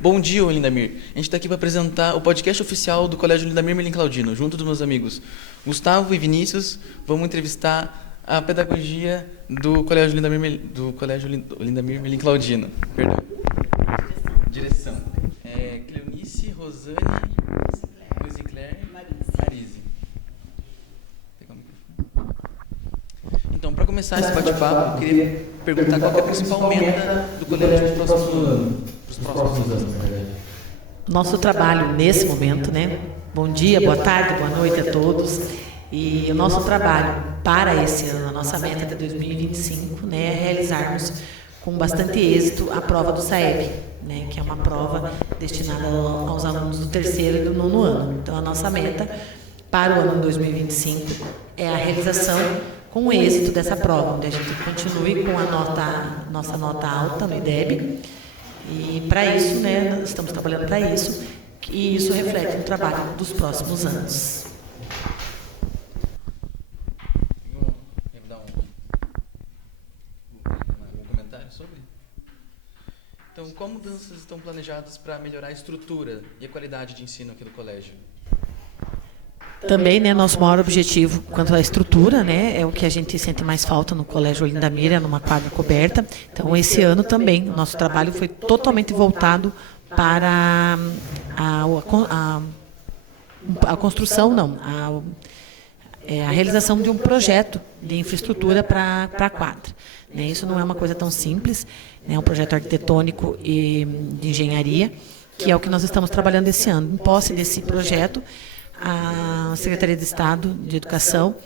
Bom dia, Lindamir. A gente está aqui para apresentar o podcast oficial do Colégio Lindamir Merlin Claudino, junto dos meus amigos Gustavo e Vinícius. Vamos entrevistar a pedagogia do Colégio Lindamir Merlin Claudino. Perdão. Direção. Cleonice, Rosane, Rosicler, Marise. Então, para começar esse bate-papo, eu queria perguntar qual é a principal meta do colégio para os próximos anos, na verdade. Nosso trabalho nesse momento, né? Bom dia, boa tarde, boa noite a todos. E o nosso trabalho para esse ano, a nossa meta até 2025, né, é realizarmos com bastante êxito a prova do SAEB, né, que é uma prova destinada aos alunos do terceiro e do nono ano. Então, a nossa meta para o ano 2025 é a realização com êxito dessa prova, onde a gente continue com a nossa nota alta no IDEB. E para isso, né, nós estamos trabalhando para isso, e isso reflete no trabalho dos próximos anos. Quer dar um comentário sobre? Então, qual mudanças estão planejadas para melhorar a estrutura e a qualidade de ensino aqui do colégio? Também, né, nosso maior objetivo quanto à estrutura, né, é o que a gente sente mais falta no Colégio Lindamir, é numa quadra coberta. Então, esse ano também, o nosso trabalho foi totalmente voltado para a construção, a realização de um projeto de infraestrutura para a quadra. Né, isso não é uma coisa tão simples, né, é um projeto arquitetônico e de engenharia, que é o que nós estamos trabalhando esse ano. Em posse desse projeto, a Secretaria de Estado de Educação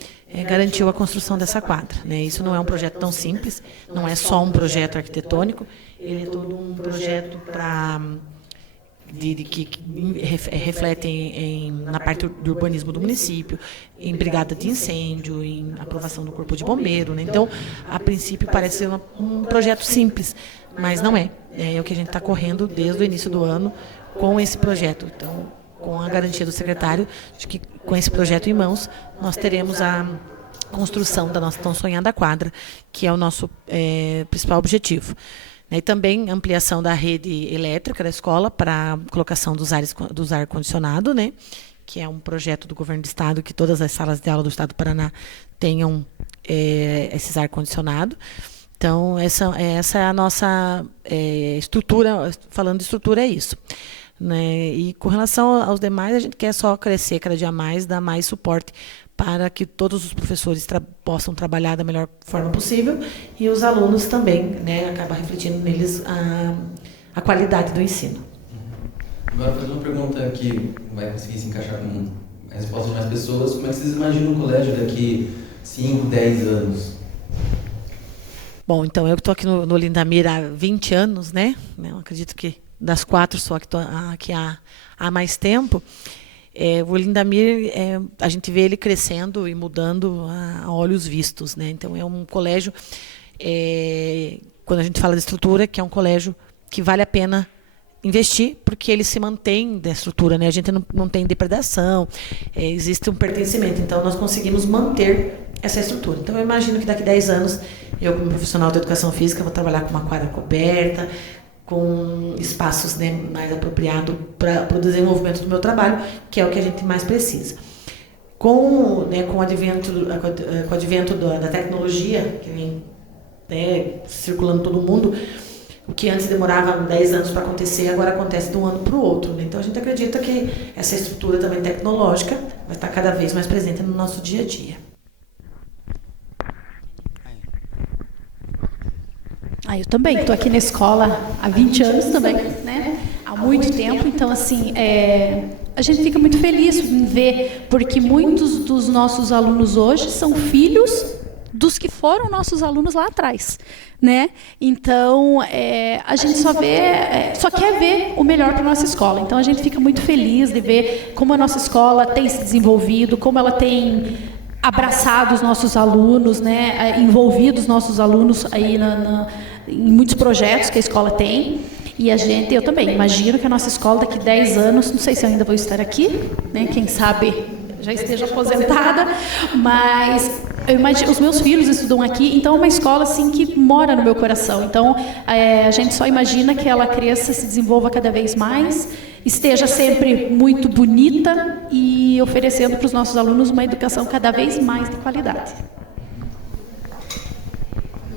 garantiu a construção dessa quadra. Né? Isso não é um projeto tão simples, não é só um projeto arquitetônico, ele é todo um projeto que reflete na parte do urbanismo do município, em brigada de incêndio, em aprovação do corpo de bombeiro. Né? Então, a princípio parece ser um projeto simples, mas não é. É o que a gente está correndo desde o início do ano com esse projeto. Então, com a garantia do secretário de que, com esse projeto em mãos, nós teremos a construção da nossa tão sonhada quadra, que é o nosso principal objetivo. E também ampliação da rede elétrica da escola para a colocação dos ar-condicionado, né, que é um projeto do governo do estado, que todas as salas de aula do estado do Paraná tenham esses ar-condicionado. Então, essa é a nossa estrutura. Falando de estrutura, é isso. Né? E com relação aos demais, a gente quer só crescer cada dia mais, dar mais suporte para que todos os professores possam trabalhar da melhor forma possível e os alunos também, né, acaba refletindo neles a qualidade do ensino. Agora, fazer uma pergunta que vai conseguir se encaixar com a resposta de mais pessoas. Como é que vocês imaginam o colégio daqui 5, 10 anos? Bom, então eu estou aqui no Lindamir há 20 anos, né? Eu acredito que das 4 só que estou aqui há mais tempo. O Lindamir, a gente vê ele crescendo e mudando a olhos vistos, né? Então, é um colégio, quando a gente fala de estrutura, que é um colégio que vale a pena investir, porque ele se mantém da estrutura, né? A gente não tem depredação, existe um pertencimento. Então, nós conseguimos manter essa estrutura. Então, eu imagino que daqui a 10 anos, eu, como profissional de educação física, vou trabalhar com uma quadra coberta, com espaços, né, mais apropriados para o desenvolvimento do meu trabalho, que é o que a gente mais precisa. Com o advento da tecnologia, que vem, né, circulando todo mundo, o que antes demorava 10 anos para acontecer, agora acontece de um ano para o outro. Né? Então, a gente acredita que essa estrutura também tecnológica vai estar cada vez mais presente no nosso dia a dia. Eu também estou aqui na escola há 20 anos também, né? Há muito tempo. Então, assim, a gente fica muito feliz em ver, porque muitos dos nossos alunos hoje são filhos dos que foram nossos alunos lá atrás, né? Então, a gente só quer ver o melhor para a nossa escola. Então, a gente fica muito feliz de ver como a nossa escola tem se desenvolvido, como ela tem abraçado os nossos alunos, né? Envolvido os nossos alunos aí em muitos projetos que a escola tem. E eu também imagino que a nossa escola daqui a 10 anos, não sei se eu ainda vou estar aqui, né? Quem sabe já esteja aposentada, mas eu imagino, os meus filhos estudam aqui, então é uma escola assim que mora no meu coração. Então a gente só imagina que ela cresça, se desenvolva cada vez mais, esteja sempre muito bonita e oferecendo para os nossos alunos uma educação cada vez mais de qualidade.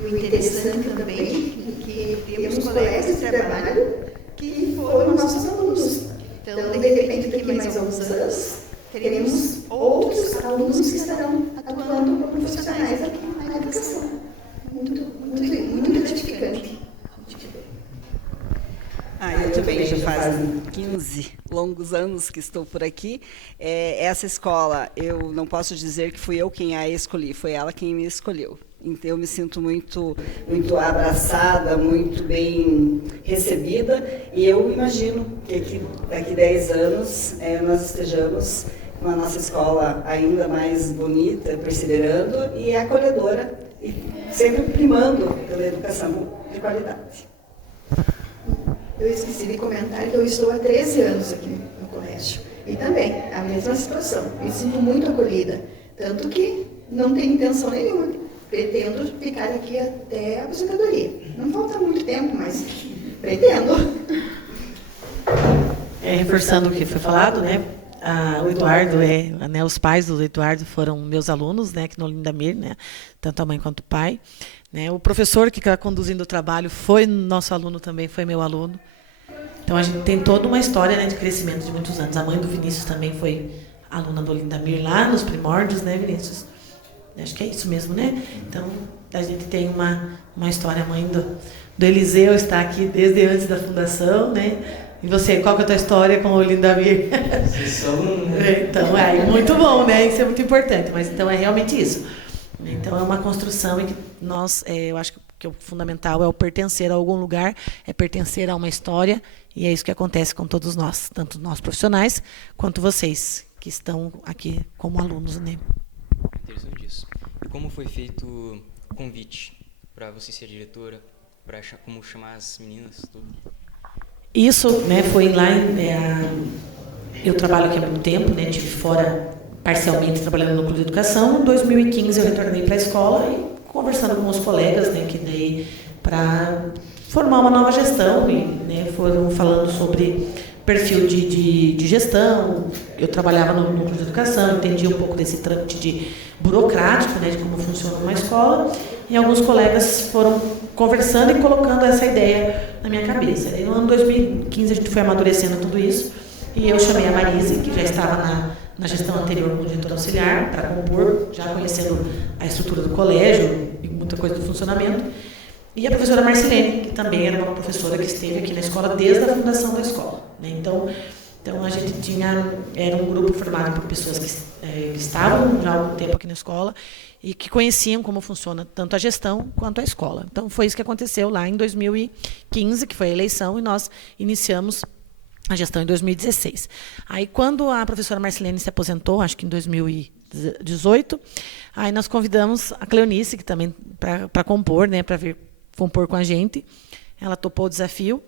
O interessante também é que temos colegas de trabalho que foram nossos alunos. Então, de repente, daqui a mais alguns anos, teremos outros alunos que estarão atuando como profissionais aqui na educação. Muito gratificante. Eu também já fazem 15 longos anos que estou por aqui. Essa escola, eu não posso dizer que fui eu quem a escolhi, foi ela quem me escolheu. Então, eu me sinto muito abraçada, muito bem recebida, e eu imagino que daqui 10 anos nós estejamos com a nossa escola ainda mais bonita, perseverando e acolhedora, e sempre primando pela educação de qualidade. Eu esqueci de comentar que eu estou há 13 anos aqui no colégio, e também a mesma situação, me sinto muito acolhida, tanto que não tenho intenção nenhuma. Pretendo ficar aqui até a aposentadoria. Não falta muito tempo, mas pretendo. Reforçando o que foi falado, né? O Eduardo os pais do Eduardo foram meus alunos, né? Aqui no Olinda Mir, né? Tanto a mãe quanto o pai. Né? O professor que está conduzindo o trabalho foi nosso aluno também, foi meu aluno. Então a gente tem toda uma história, né, de crescimento de muitos anos. A mãe do Vinícius também foi aluna do Olinda Mir lá nos primórdios, né, Vinícius? Acho que é isso mesmo, né? Então, a gente tem uma história. A mãe do Eliseu está aqui desde antes da fundação, né? E você, qual que é a tua história com o Olinda Mir? Vocês são... Então, muito bom, né? Isso é muito importante. Mas, então, é realmente isso. Então, é uma construção em que nós, eu acho que o fundamental é o pertencer a algum lugar, é pertencer a uma história, e é isso que acontece com todos nós, tanto nós profissionais, quanto vocês, que estão aqui como alunos, né? Interessante isso. E como foi feito o convite para você ser diretora, para como chamar as meninas, tudo? Isso, né, foi lá eu trabalho aqui há muito tempo, né, estive fora parcialmente trabalhando no Clube de Educação. Em 2015 eu retornei para a escola e conversando com os colegas, né, que daí para formar uma nova gestão, e, né, foram falando sobre perfil de gestão. Eu trabalhava no Clube de Educação, entendia um pouco desse trâmite burocrático, né, de como funciona uma escola, e alguns colegas foram conversando e colocando essa ideia na minha cabeça. E no ano 2015 a gente foi amadurecendo tudo isso, e eu chamei a Marise, que já estava na gestão anterior como diretora auxiliar, para compor, já conhecendo a estrutura do colégio e muita coisa do funcionamento, e a professora Marcelene, que também era uma professora que esteve aqui na escola desde a fundação da escola, né? Então a gente era um grupo formado por pessoas que estavam já há algum tempo aqui na escola e que conheciam como funciona tanto a gestão quanto a escola. Então foi isso que aconteceu lá em 2015, que foi a eleição, e nós iniciamos a gestão em 2016. Aí, quando a professora Marcelene se aposentou, acho que em 2018, aí nós convidamos a Cleonice, que também para compor, né, para vir compor com a gente. Ela topou o desafio.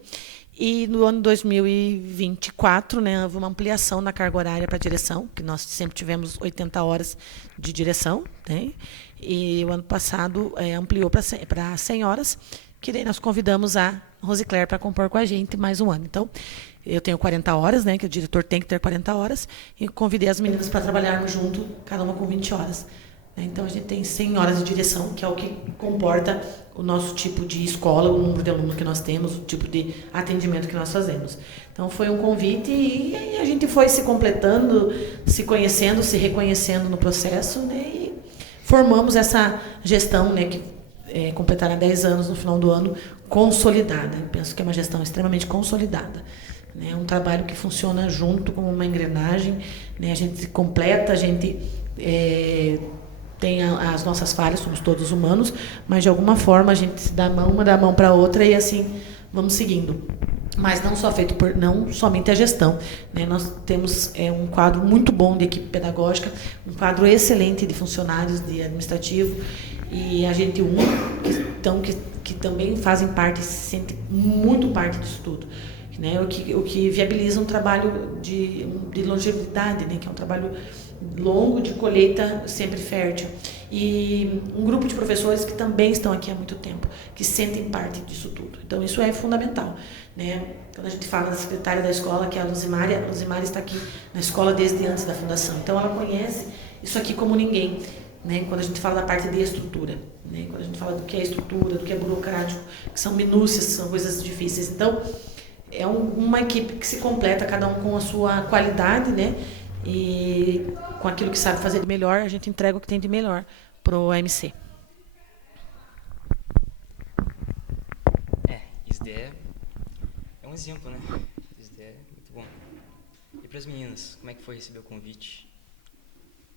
E no ano 2024, né, houve uma ampliação na carga horária para a direção, que nós sempre tivemos 80 horas de direção, né, e o ano passado ampliou para 100 horas, que daí nós convidamos a Rosicler para compor com a gente mais um ano. Então, eu tenho 40 horas, né, que o diretor tem que ter 40 horas, e convidei as meninas para trabalharmos junto, cada uma com 20 horas. Então, a gente tem 100 horas de direção, que é o que comporta o nosso tipo de escola, o número de alunos que nós temos, o tipo de atendimento que nós fazemos. Então, foi um convite e a gente foi se completando, se conhecendo, se reconhecendo no processo, né, e formamos essa gestão, né, que completará 10 anos no final do ano, consolidada. Eu penso que é uma gestão extremamente consolidada. É um trabalho que funciona junto como uma engrenagem, né, a gente se completa, a gente tem as nossas falhas, somos todos humanos, mas de alguma forma a gente se dá uma dá a mão para a outra e assim vamos seguindo. Mas não somente a gestão, né? Nós temos um quadro muito bom de equipe pedagógica, um quadro excelente de funcionários de administrativo e agente 1, que também fazem parte, se sentem muito parte disso tudo. Né, o que viabiliza um trabalho de longevidade, né, que é um trabalho longo de colheita sempre fértil. E um grupo de professores que também estão aqui há muito tempo, que sentem parte disso tudo. Então, isso é fundamental, né? Quando a gente fala da secretária da escola, que é a Luzimari está aqui na escola desde antes da fundação. Então, ela conhece isso aqui como ninguém, né? Quando a gente fala da parte de estrutura, né? Quando a gente fala do que é estrutura, do que é burocrático, que são minúcias, são coisas difíceis. Então, é uma equipe que se completa, cada um com a sua qualidade, né? E com aquilo que sabe fazer de melhor, a gente entrega o que tem de melhor para o AMC. Isso daí é um exemplo, né? Isso daí é muito bom. E para as meninas, como é que foi receber o convite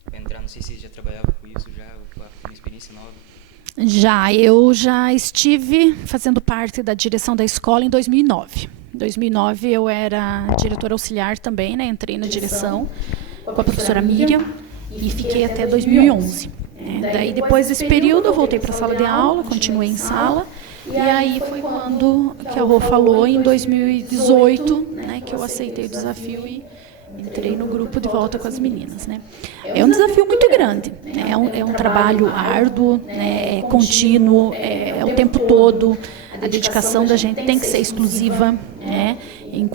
para entrar? Não sei se você já trabalhava com isso, já, ou uma experiência nova. Eu já estive fazendo parte da direção da escola em 2009. Em 2009 eu era diretora auxiliar também, né? Entrei na direção com a professora Miriam e fiquei até 2011. Daí, depois desse período, eu voltei para a sala de aula, continuei em sala. E aí foi quando que a Rô falou, em 2018, né, que eu aceitei o desafio e entrei no grupo de volta com as meninas, né. É um desafio muito grande, né, é um trabalho árduo, né, é contínuo, é o tempo todo. A dedicação da gente tem que ser exclusiva, né?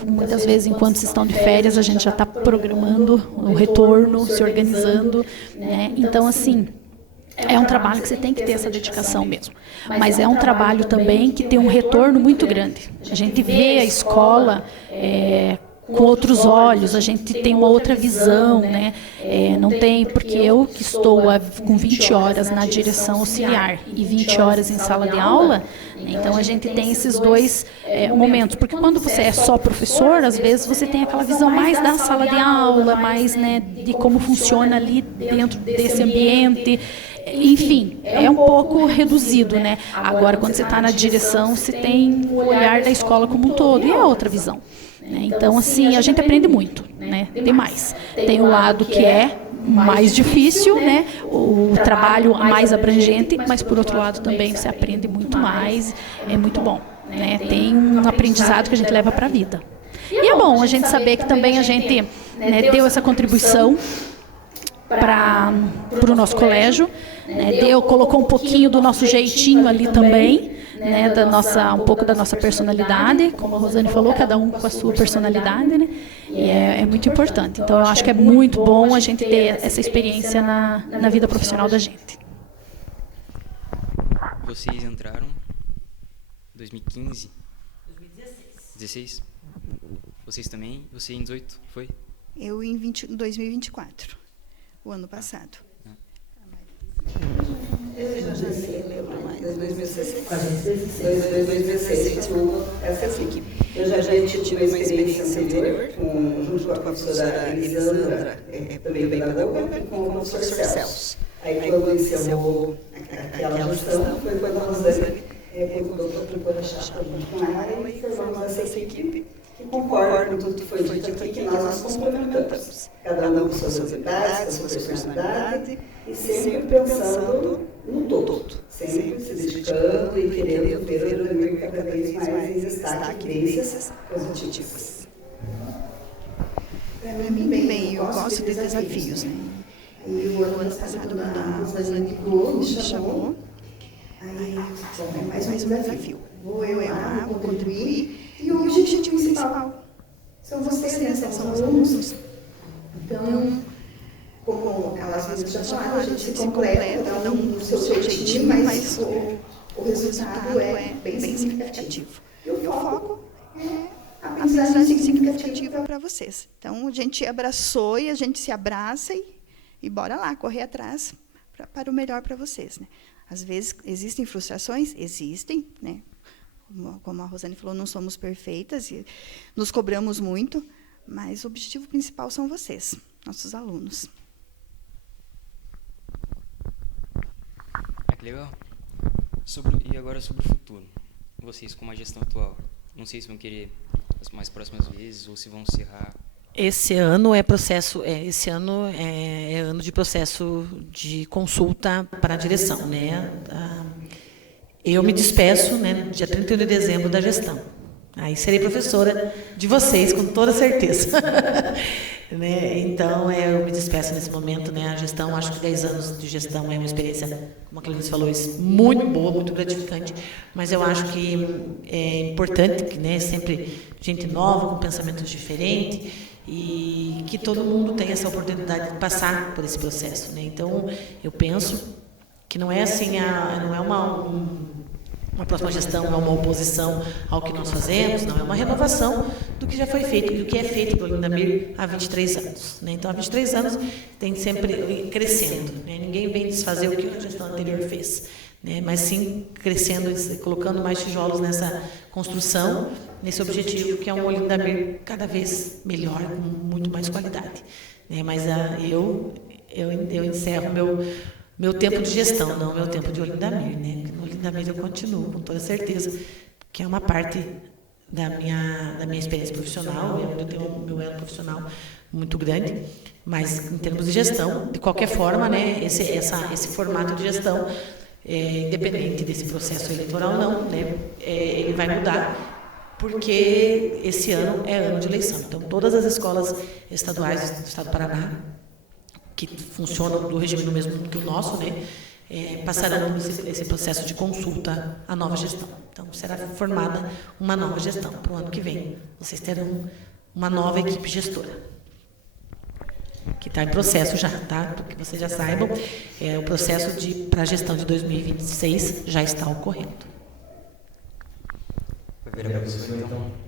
Muitas vezes, enquanto vocês estão de férias, a gente já está programando o retorno, se organizando, né? Então, assim, é um trabalho que você tem que ter essa dedicação mesmo. Mas é um trabalho também que tem um retorno muito grande. A gente vê a escola com outros olhos, a gente tem uma outra visão, né? Não tem, porque eu que estou com 20 horas na direção auxiliar e 20 horas em sala de aula, então a gente tem esses dois momentos, porque quando você é só professor, às vezes você tem aquela visão mais da sala de aula, mais, né, de como funciona ali dentro desse ambiente. Enfim, é um pouco reduzido, né? Agora, quando você está na direção, você tem o olhar da escola como um todo, e é outra visão. Então, assim, a gente aprende muito, né? Demais. Tem o lado que é mais difícil, né? O trabalho mais abrangente, mas, por outro lado, também você aprende muito mais, é muito bom, né? Tem um aprendizado que a gente leva para a vida. E é bom a gente saber que também a gente, né, deu essa contribuição para o nosso colégio, né, colocou um pouquinho do nosso jeitinho ali também, né, um pouco da nossa personalidade, como a Rosane falou, cada um com a sua personalidade, né, e é muito importante. Então, eu acho que é muito bom a gente ter essa experiência na vida profissional da gente. Vocês entraram em 2015? 2016. Vocês também? Você em 18, foi? Eu em 2024, o ano passado. Eu já nem lembro mais. 2016. 2016, essa equipe. Eu já tive uma experiência anterior, junto com a professora Elisandra, também pedagoga, e com o professor Celso. Aí, quando encerrou aquela gestão, foi quando a Rosane convidou para propor a chapa junto com ela e formamos essa equipe, que concorda com tudo que foi dito aqui, que nós nos complementamos. Cada um com suas habilidades, com sua personalidade, e sempre pensando no todo, sempre se dedicando e querendo ver o Udemir cada vez mais em destaque desses positivas. Para mim, bem, eu gosto de desafios, né? E o ano passado, a Rosane me chamou, aí eu mais um desafio. Vou eu lá, vou contribuir, e o objetivo principal são vocês, né? São os alunos. Então, como elas já falaram, a gente se completa, cada um no seu jeitinho, mas o resultado é bem significativo. E o foco é a aprendizagem significativa para vocês. Então, a gente abraçou e a gente se abraça e bora lá, correr atrás para o melhor para vocês, né? Às vezes, existem frustrações? Existem, né? Como a Rosane falou, não somos perfeitas e nos cobramos muito, mas o objetivo principal são vocês, nossos alunos. Que legal. E agora sobre o futuro. Vocês com a gestão atual, não sei se vão querer as mais próximas vezes ou se vão encerrar. Esse ano é ano de processo de consulta para a direção, né? Eu me despeço, né, dia 31 de dezembro da gestão. Aí serei professora de vocês, com toda certeza. Né? Então, eu me despeço nesse momento. Né? A gestão, acho que 10 anos de gestão é uma experiência, como a Cleonice falou, muito boa, muito gratificante, mas eu acho que é importante que, né, sempre gente nova, com pensamentos diferentes, e que todo mundo tenha essa oportunidade de passar por esse processo. Né? Então, eu penso que não é assim, não é uma próxima gestão, é uma oposição ao que nós fazemos, não, é uma renovação do que já foi feito, do que é feito pelo Lindamir há 23 anos. Né? Então, há 23 anos tem sempre crescendo. Né? Ninguém vem desfazer o que a gestão anterior fez, né? Mas sim crescendo, colocando mais tijolos nessa construção, nesse objetivo que é um Lindamir cada vez melhor, com muito mais qualidade. Né? Mas eu encerro meu tempo de gestão, não meu tempo de Lindamir, né? No Lindamir eu continuo, com toda certeza, que é uma parte da minha experiência profissional, onde eu tenho o meu elo profissional muito grande, mas em termos de gestão, de qualquer forma, né, esse formato de gestão, independente desse processo eleitoral ou não, né, ele vai mudar, porque esse ano é ano de eleição. Então, todas as escolas estaduais do Estado do Paraná, que funcionam do regime do mesmo que o nosso, né, passarão por esse processo de consulta à nova gestão. Então, será formada uma nova gestão para o ano que vem. Vocês terão uma nova equipe gestora, que está em processo já, tá? Para que vocês já saibam, o processo para a gestão de 2026 já está ocorrendo. Vai virar professor, então?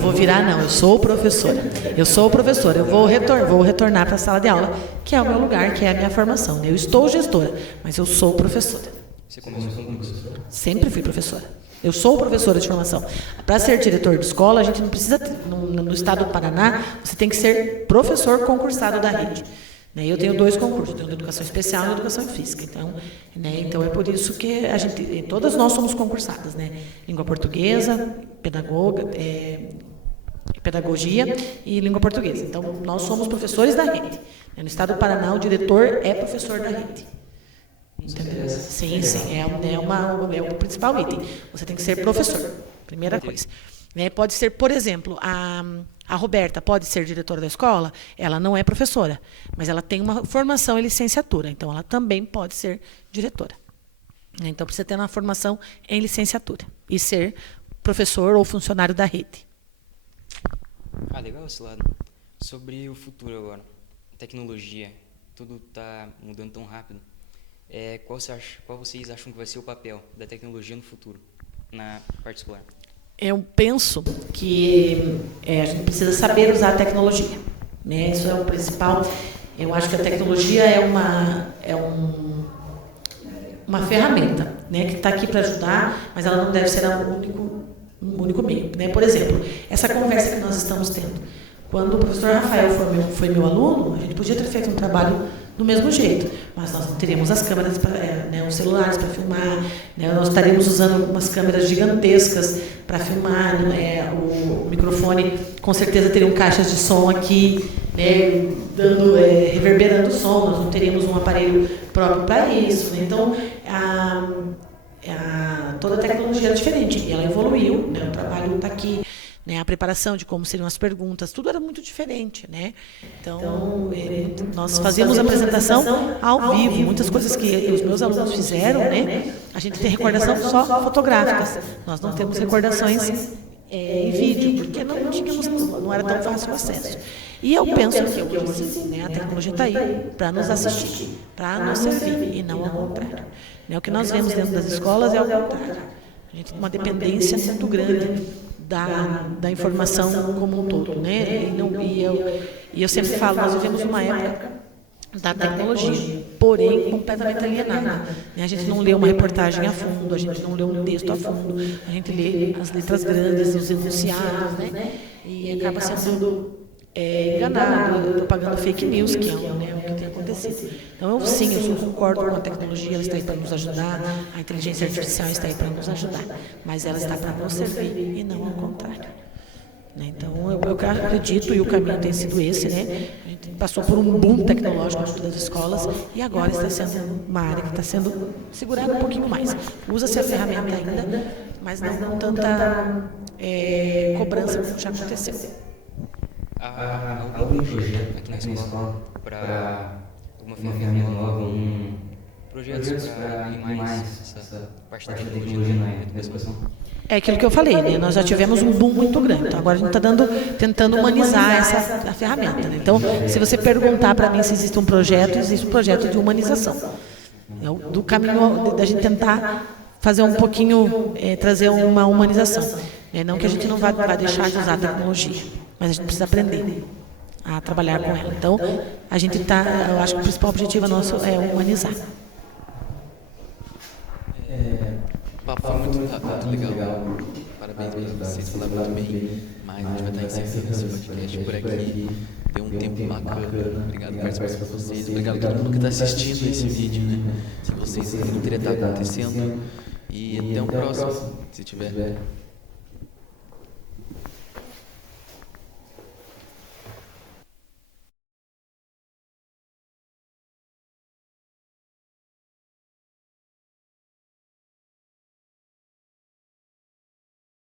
Vou virar, não, eu sou professora. Eu vou retornar para a sala de aula, que é o meu lugar, que é a minha formação. Eu estou gestora, mas eu sou professora. Você começou como professora? Sempre fui professora. Eu sou professora de formação. Para ser diretor de escola, a gente não precisa, no estado do Paraná, você tem que ser professor concursado da rede. Eu tenho 2 concursos, eu tenho de educação especial e educação física. Então é por isso que todas nós somos concursadas, né? Língua portuguesa, pedagogia e língua portuguesa. Então, nós somos professores da rede. No estado do Paraná, o diretor é professor da rede. Entendeu? Sim, é o principal item. Você tem que ser professor, primeira coisa. Pode ser, por exemplo, a Roberta pode ser diretora da escola, ela não é professora, mas ela tem uma formação em licenciatura, então ela também pode ser diretora. Então, precisa ter uma formação em licenciatura e ser professor ou funcionário da rede. Legal esse lado. Sobre o futuro agora, tecnologia, tudo está mudando tão rápido. Qual vocês acham que vai ser o papel da tecnologia no futuro, na parte escolar? Eu penso que a gente precisa saber usar a tecnologia, né? Isso é o principal. Eu acho que a tecnologia é uma ferramenta, né, que está aqui para ajudar, mas ela não deve ser um único meio. Né? Por exemplo, essa conversa que nós estamos tendo. Quando o professor Rafael foi meu aluno, a gente podia ter feito um trabalho do mesmo jeito, mas nós não teríamos as câmeras, os celulares para filmar, né? Nós estaríamos usando umas câmeras gigantescas para filmar, né? O microfone com certeza teria caixas de som aqui, né? Reverberando o som, nós não teríamos um aparelho próprio para isso. Né? Então, toda a tecnologia era diferente, e ela evoluiu, né? O trabalho está aqui. Né, a preparação de como seriam as perguntas, tudo era muito diferente, né? Então, nós fazíamos a apresentação ao vivo, muitas coisas que os meus alunos fizeram, né? A gente tem recordação só fotográficas, nós não temos recordações em vídeo, porque não era tão fácil o acesso. E eu penso que hoje, né, a tecnologia está aí para nos assistir, para nos servir, e não ao contrário. Né, o que nós vemos dentro das escolas é ao contrário. A gente tem uma dependência muito grande da informação como um todo, né? E eu sempre falo, nós vivemos uma época da tecnologia, porém completamente alienada. Né? A gente não lê uma reportagem a fundo, a gente não lê um texto a fundo, a gente lê as letras grandes e os enunciados, né? E acaba sendo enganado, propagando fake news, que é o que tem acontecido. Então, eu concordo com a tecnologia, ela está aí para nos ajudar, a inteligência artificial está aí para nos ajudar, mas ela está para nos servir e não ao contrário. Né? Então, eu acredito, e o caminho tem sido esse, né? A gente passou por um boom tecnológico dentro das escolas e agora está sendo uma área que está sendo segurada um pouquinho mais. Usa-se a ferramenta ainda, mas não com tanta cobrança como já aconteceu. Há algum projeto aqui na escola para alguma ferramenta nova, projetos para ir mais essa parte da tecnologia na educação? É aquilo que eu falei, né? Nós já tivemos um boom muito grande. Então, agora a gente está tentando humanizar a ferramenta. Né? Então, se você perguntar para mim se existe um projeto, existe um projeto de humanização. É do caminho da gente tentar fazer um pouquinho, trazer uma humanização. Não que a gente não vá deixar de usar a tecnologia, mas a gente precisa aprender a trabalhar com ela. Então, a gente eu acho que o principal objetivo nosso é humanizar. O papo foi muito legal. Parabéns para vocês, falaram muito bem. Mas a gente vai estar encerrando esse podcast por aqui. Deu um tempo bacana. Obrigado por participar com vocês. Obrigado a todo mundo que está assistindo esse vídeo, né? Se vocês entenderem o que está acontecendo. E até o próximo, se tiver.